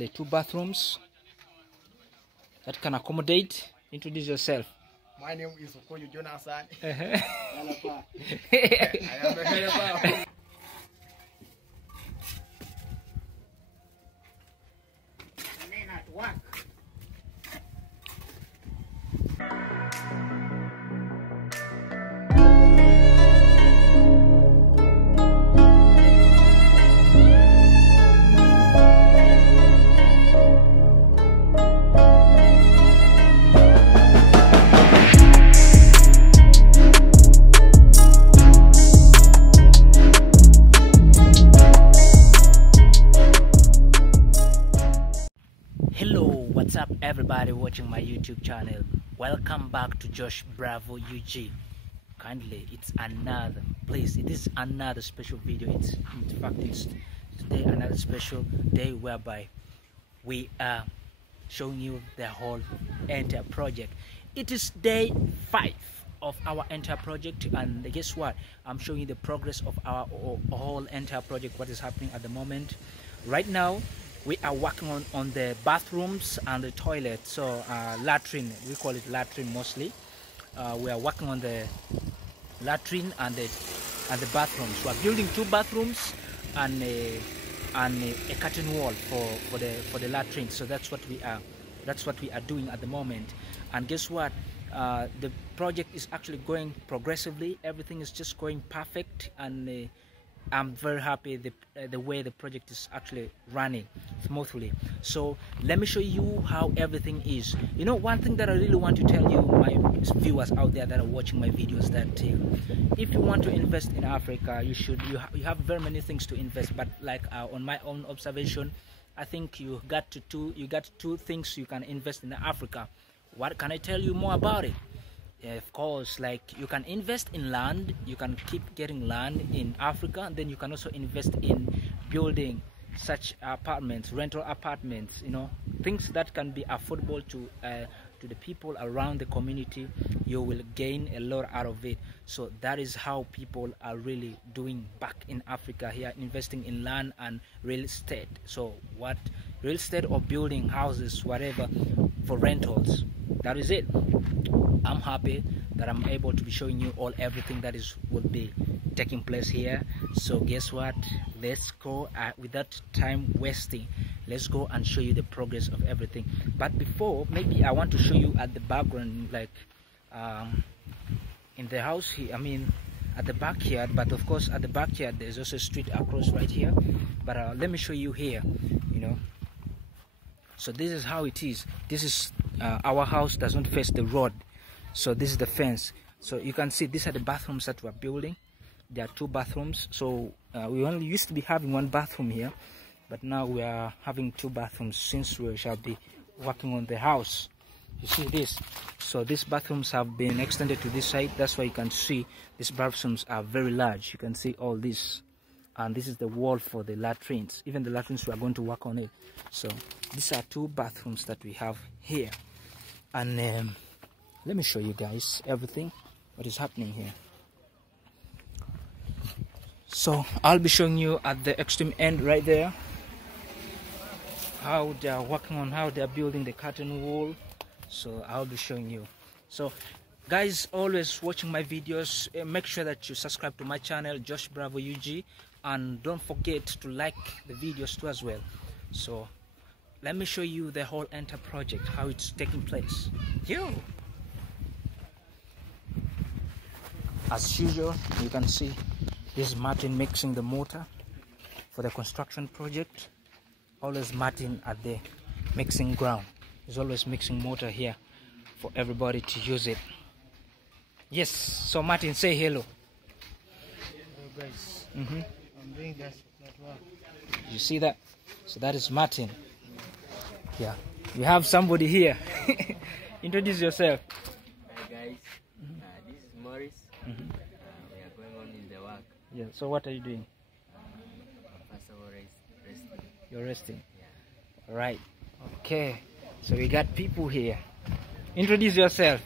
The 2 bathrooms that can accommodate. Introduce yourself. My name is Okoyo Jonathan. I am the helper. At work. Hello, what's up everybody watching my YouTube channel? Welcome back to Josh Bravo UG. Kindly, it's another place. It is another special video. It's today another special day whereby we are showing you the whole entire project. It is day 5 of our entire project, and guess what? I'm showing you the progress of our whole entire project, what is happening at the moment. Right now we are working on the bathrooms and the toilet, so latrine, we call it latrine mostly. We are working on the latrine and the bathrooms. We are building 2 bathrooms and a curtain wall for the latrine. So that's what we are doing at the moment. And guess what? The project is actually going progressively. Everything is just going perfect, and I'm very happy the way the project is actually running smoothly. So let me show you how everything is. You know, one thing that I really want to tell you, my viewers out there that are watching my videos, that if you want to invest in Africa, you have very many things to invest, but like on my own observation, I think you got 2 things you can invest in Africa. What can I tell you more about it? Yeah, of course, like you can invest in land, you can keep getting land in Africa, and then you can also invest in building such apartments, rental apartments, you know, things that can be affordable to the people around the community. You will gain a lot out of it. So that is how people are really doing back in Africa here, investing in land and real estate. So what, real estate or building houses, whatever, for rentals. That is it. I'm happy that I'm able to be showing you everything that will be taking place here. So guess what? Let's go without time wasting. Let's go and show you the progress of everything. But before, maybe I want to show you at the background, like in the house here, I mean at the backyard. But of course at the backyard there's also a street across right here. But let me show you here, you know. So this is how it is. This is our house doesn't face the road, so this is the fence. So you can see these are the bathrooms that we're building. There are 2 bathrooms. So we only used to be having 1 bathroom here, but now we are having 2 bathrooms since we shall be working on the house. You see this? So these bathrooms have been extended to this side. That's why you can see these bathrooms are very large. You can see all this, and this is the wall for the latrines. Even the latrines, we are going to work on it. So these are 2 bathrooms that we have here, and let me show you guys everything what is happening here. So I'll be showing you at the extreme end right there how they are working on, how they are building the curtain wall. So I'll be showing you. So guys, always watching my videos, make sure that you subscribe to my channel Josh Bravo UG, and don't forget to like the videos too as well. So let me show you the whole entire project, how it's taking place. Yo! As usual, you can see this is Martin mixing the mortar for the construction project. Always Martin at the mixing ground. He's always mixing mortar here for everybody to use it. Yes, so Martin, say hello. Hello guys. I'm doing that work. You see that? So that is Martin. Yeah, we have somebody here. Introduce yourself. Hi guys, this is Morris. We are going on in the work. Yeah, so what are you doing? First of all, resting. You're resting? Yeah. Alright, okay. So we got people here. Introduce yourself.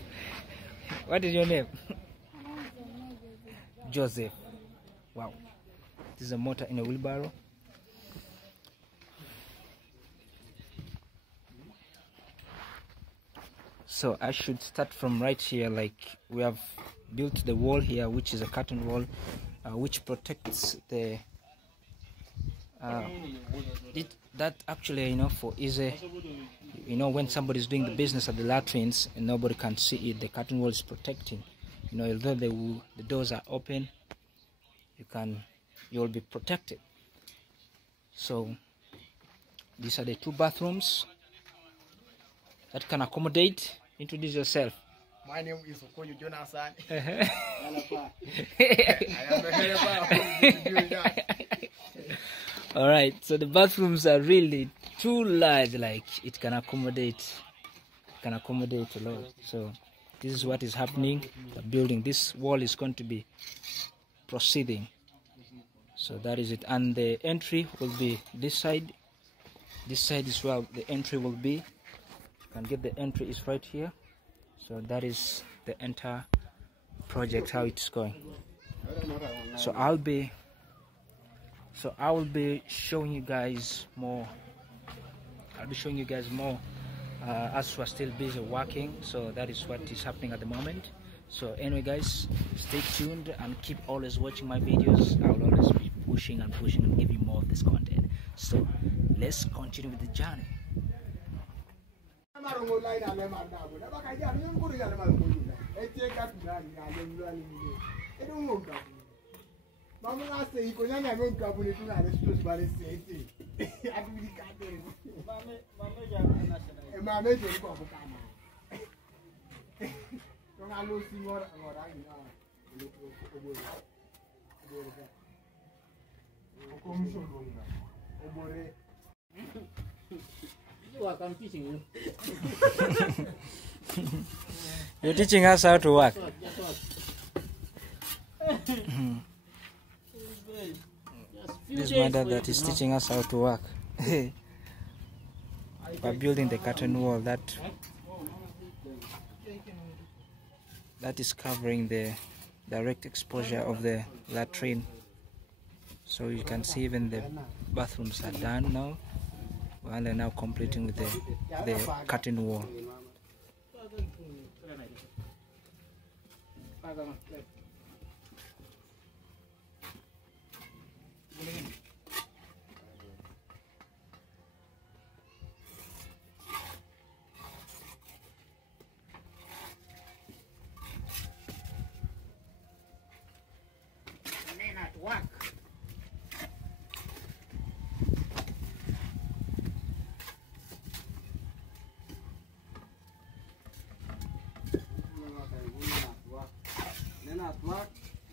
What is your name? Joseph. Wow. This is a motor in a wheelbarrow. So I should start from right here. Like, we have built the wall here, which is a curtain wall, which protects the that actually, you know, for easy, you know, when somebody's doing the business at the latrines and nobody can see it, the curtain wall is protecting, you know, although the doors are open, you'll be protected. So these are the 2 bathrooms that can accommodate. Introduce yourself. My name is Okoyo Jonathan. Uh-huh. I am the helper doing that. All right, so the bathrooms are really too large, like it can accommodate a lot. So this is what is happening. The building, this wall is going to be proceeding. So that is it, and the entry will be this side. This side is where the entry will be. You can get the entry is right here. So that is the entire project, how it's going. So I will be showing you guys more. I'll be showing you guys more as we're still busy working. So that is what is happening at the moment. So anyway, guys, stay tuned and keep always watching my videos. I will always be pushing and give you more of this content. So let's continue with the journey. I'm teaching you. You're teaching us how to work. This mother that is teaching us how to work. By building the curtain wall that is covering the direct exposure of the latrine. So you can see even the bathrooms are done now, and they're now completing with the curtain wall.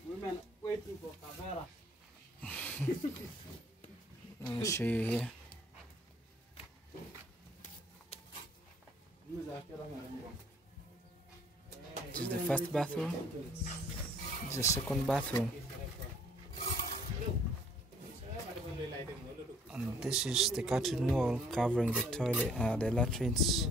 Women waiting for Kavera. Let me show you here. This is the first bathroom. This is the second bathroom. And this is the curtain wall covering the toilet, the latrines.